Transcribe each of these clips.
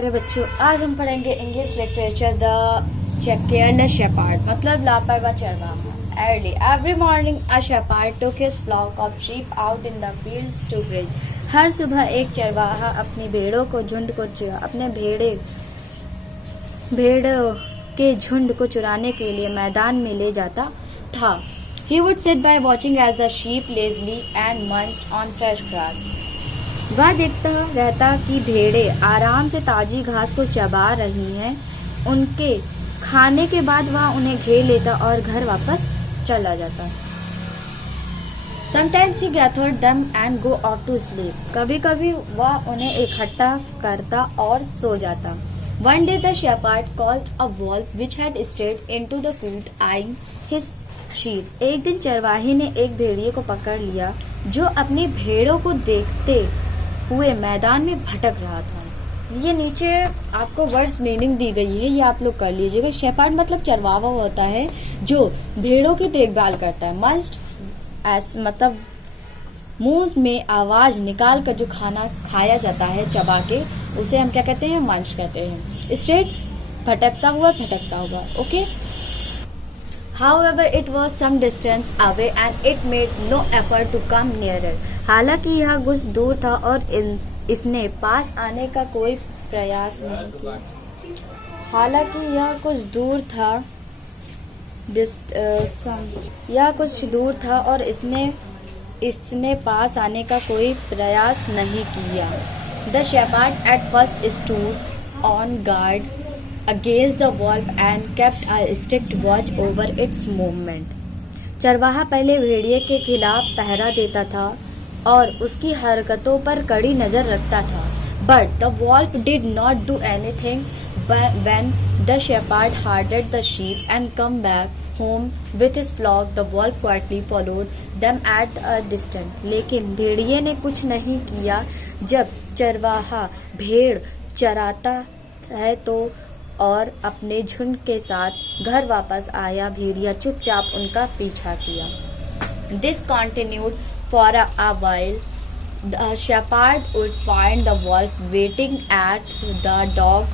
प्यारे बच्चों, आज हम पढ़ेंगे English literature the careless shepherd, मतलब लापरवाह चरवाहा। Early every morning a shepherd took his flock of sheep out in the fields to graze. हर सुबह एक चरवाहा अपनी भेड़ों के झुंड को चुराने के लिए मैदान में ले जाता था। He would sit by watching as the sheep lazily and munched on fresh grass. वह देखता रहता कि भेड़ें आराम से ताजी घास को चबा रही हैं। उनके खाने के बाद वह उन्हें घेर लेता और घर वापस चला जाता। Sometimes he gathered them and go off to sleep. कभी-कभी वह उन्हें इकट्ठा करता और सो जाता। One day the shepherd caught a wolf which had strayed into the field eyeing his sheep. एक दिन चरवाहे ने एक भेड़िए को पकड़ लिया जो अपनी भेड़ों को देखते हुए मैदान में भटक रहा था। ये नीचे आपको वर्ड्स मीनिंग दी गई है, ये आप लोग कर लीजिएगा। शेपर्ड मतलब चरवाहा होता है जो भेड़ों की देखभाल करता है। मस्ट मतलब मुंह में आवाज निकाल कर जो खाना खाया जाता है चबा के, उसे हम क्या कहते हैं? मंच कहते हैं। स्ट्रेट भटकता हुआ okay. However, it was some distance away and it made no effort to come nearer. हालांकि यह कुछ दूर था और इसने पास आने का कोई प्रयास नहीं किया। और इसने पास आने का कोई प्रयास नहीं किया। The shepherd at first stood on guard against the wolf and kept a strict watch over its movement. चरवाहा पहले भेड़िए के खिलाफ पहरा देता था और उसकी हरकतों पर कड़ी नजर रखता था। But the wolf did not do anything when the shepherd herded the sheep and come back home with his flock. The wolf quietly followed them at a distance. लेकिन भेड़िए ने कुछ नहीं किया। जब चरवाहा भेड़ चराता है तो और अपने झुंड के साथ घर वापस आया, भेड़िया चुपचाप उनका पीछा किया। This continued for a while. The shepherd would find the wolf waiting at the dog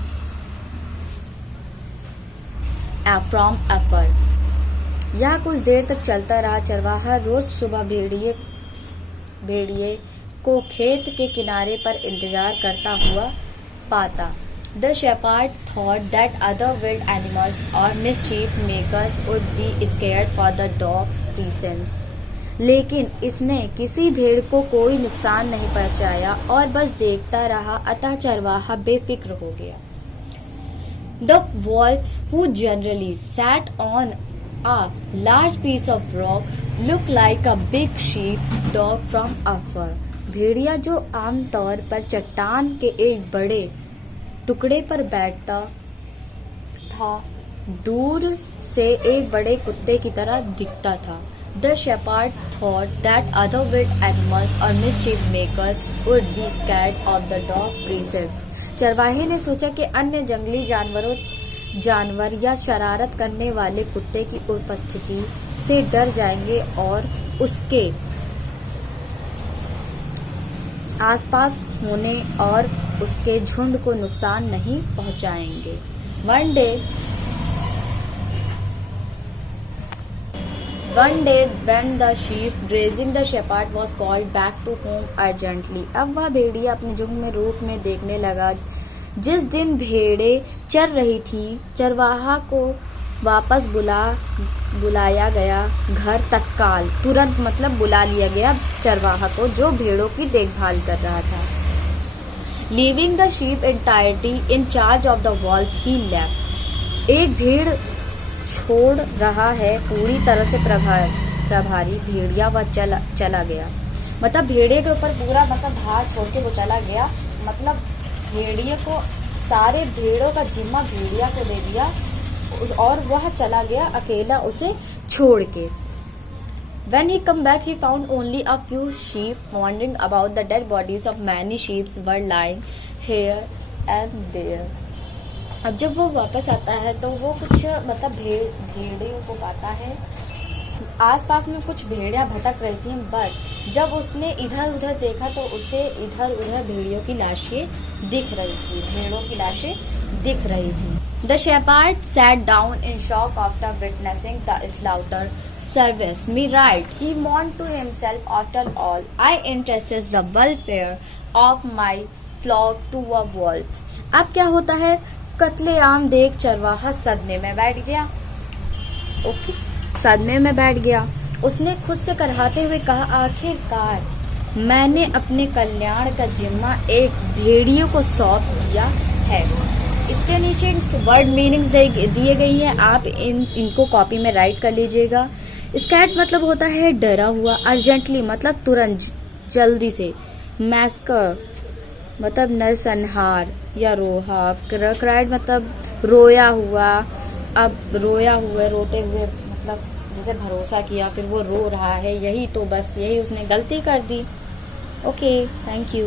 from afar. यह कुछ देर तक चलता रहा। चरवाहा रोज सुबह भेड़िए को खेत के किनारे पर इंतजार करता हुआ पाता। The shepherd thought that other wild animals or mischief makers would be scared for the dog's presence. लेकिन इसने किसी भेड़ को कोई नुकसान नहीं पहुंचाया और बस देखता रहा, अतः चरवाहा बेफिक्र हो गया। The wolf, who generally sat on a large piece of rock, looked like a big sheepdog from afar. भेड़िया जो आमतौर पर चट्टान के एक बड़े टुकड़े पर बैठता था, दूर से एक बड़े कुत्ते की तरह दिखता था। The shepherd thought that other wild animals or mischief makers would be scared of the dog's presence. चरवाहे ने सोचा कि अन्य जंगली जानवर या शरारत करने वाले कुत्ते की उपस्थिति से डर जाएंगे और उसके आसपास होने और उसके झुंड को नुकसान नहीं पहुंचाएंगे। One day when the sheep grazing the shepherd was called back to home urgently. अब वह भेड़िया अपने झुंड में रूप में देखने लगा। जिस दिन भेड़ें चर रही थी, चरवाहा को वापस बुलाया गया घर तत्काल, तुरंत मतलब बुला लिया गया चरवाहा को जो भेड़ों की देखभाल कर रहा था। Leaving the sheep entirely in charge of the wolf, he left. एक भेड़ छोड़ रहा है पूरी तरह से प्रभारी भेड़िया, वह चला गया। मतलब भेड़िए के ऊपर पूरा भार छोड़ के वो चला गया। मतलब भेड़िए को सारे भेड़ों का जिम्मा भेड़िया को दे दिया और वह चला गया अकेला उसे छोड़ के। When he come back, he found only a few sheep wandering about. The dead bodies of many sheep were lying here and there. अब जब वो वापस आता है तो वो कुछ भेड़ियों को पाता है आसपास में कुछ भेड़ियां भटक रही थीं, बट जब उसने इधर उधर देखा तो उसे इधर उधर भेड़ों की लाशें दिख रही थी। The shepherd sat down in shock after witnessing the slaughter. Service me right, he mourned to himself. After all, I entrusted the welfare of my flock to a wolf. अब क्या होता है, कत्लेआम देख चरवाहा सदमे में बैठ गया। सदमे में बैठ गया। उसने खुद से कराहते हुए कहा, आखिरकार मैंने अपने कल्याण का जिम्मा एक भेड़ियों को सौंप दिया है। इसके नीचे वर्ड मीनिंग्स दिए गई हैं, आप इनको कॉपी में राइट कर लीजिएगा। स्कैट मतलब होता है डरा हुआ, अर्जेंटली मतलब तुरंत जल्दी से, मैस्कर मतलब नरसंहार या रोहा, क्राइड मतलब रोया हुआ, अब रोया हुआ रोते हुए मतलब जैसे भरोसा किया फिर वो रो रहा है, यही तो बस यही उसने गलती कर दी। Okay, thank you.